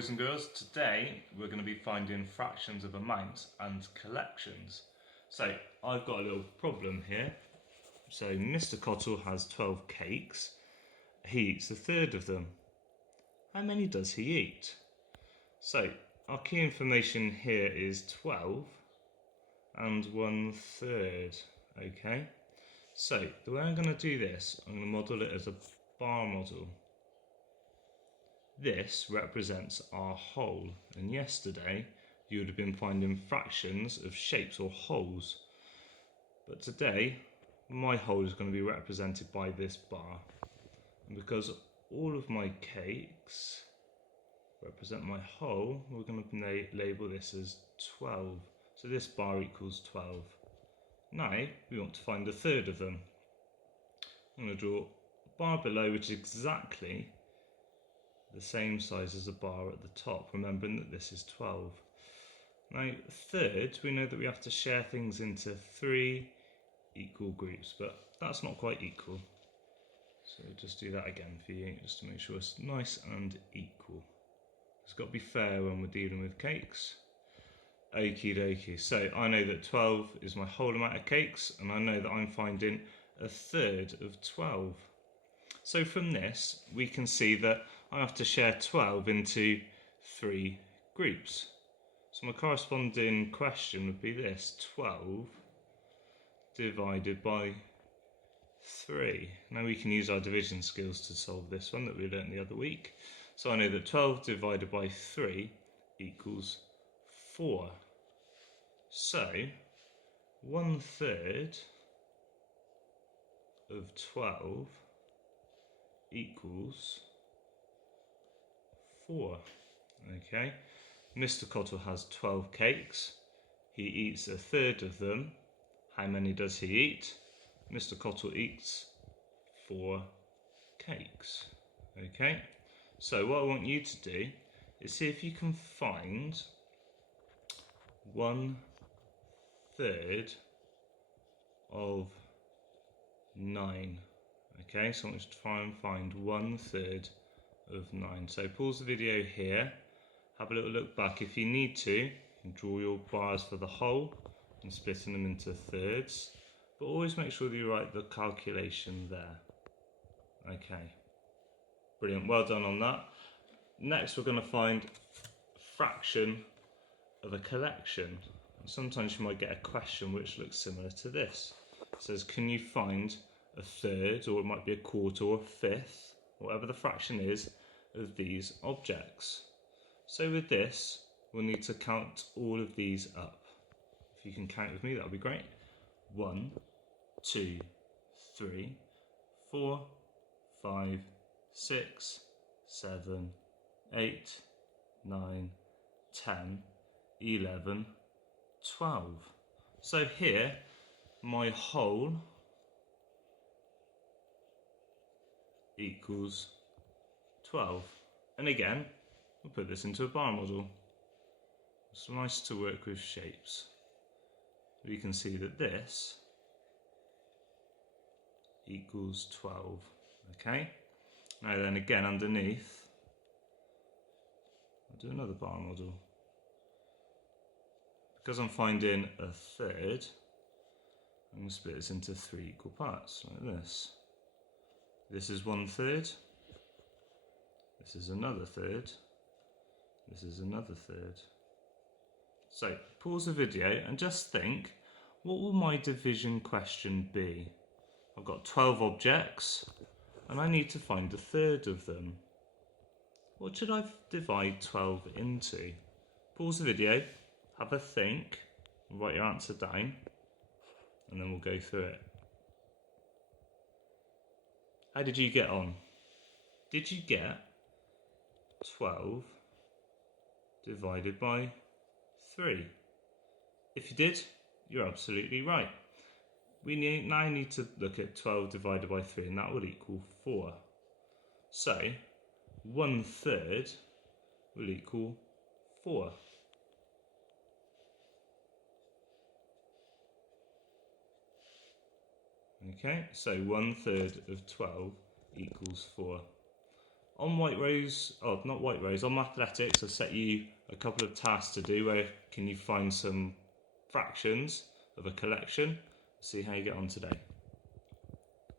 boys and girls. Today we're going to be finding fractions of amounts and collections. So I've got a little problem here. So Mr. Cottle has 12 cakes. He eats a third of them. How many does he eat? So our key information here is 12 and 1/3. Okay. So the way I'm going to do this, I'm going to model it as a bar model. This represents our whole, and yesterday you would have been finding fractions of shapes or wholes. But today my whole is going to be represented by this bar. And because all of my cakes represent my whole, we're going to label this as 12. So this bar equals 12. Now we want to find a third of them. I'm going to draw a bar below which is exactly the same size as the bar at the top, remembering that this is 12. Now third, we know that we have to share things into 3 equal groups, but that's not quite equal. So just do that again for you, just to make sure it's nice and equal. It's got to be fair when we're dealing with cakes. Okie dokie. So I know that 12 is my whole amount of cakes, and I know that I'm finding a third of 12. So from this, we can see that I have to share 12 into 3 groups. So my corresponding question would be this: 12 divided by 3. Now we can use our division skills to solve this one that we learnt the other week. So I know that 12 divided by 3 equals 4. So 1/3 of 12 equals 4. Okay, Mr. Cottle has 12 cakes. He eats a third of them. How many does he eat? Mr. Cottle eats 4 cakes. Okay, so what I want you to do is see if you can find 1/3 of 9. Okay, so I want you to try and find 1/3 of 9. So pause the video here, have a little look back. If you need to, you can draw your bars for the whole and splitting them into thirds, but always make sure that you write the calculation there. Okay, brilliant, well done on that. Next we're going to find fraction of a collection. Sometimes you might get a question which looks similar to this. It says, can you find a third, or it might be a quarter or a fifth, whatever the fraction is, of these objects? So with this, we'll need to count all of these up. If you can count with me, that would be great. 1, 2, 3, 4, 5, 6, 7, 8, 9, 10, 11, 12. So here, my whole equals 12. And again, we'll put this into a bar model. It's nice to work with shapes. We can see that this equals 12. Okay, now then again underneath, I'll do another bar model. Because I'm finding a third, I'm going to split this into 3 equal parts, like this. This is 1/3, this is another third, this is another third. So pause the video and just think, what will my division question be? I've got 12 objects and I need to find a third of them. What should I divide 12 into? Pause the video, have a think, write your answer down, and then we'll go through it. How did you get on? Did you get 12 divided by 3? If you did, you're absolutely right. We now need to look at 12 divided by 3, and that will equal 4. So 1/3 will equal 4. Okay, so 1/3 of 12 equals 4. on not White Rose, on Mathletics, I've set you a couple of tasks to do. Where can you find some fractions of a collection? See how you get on today.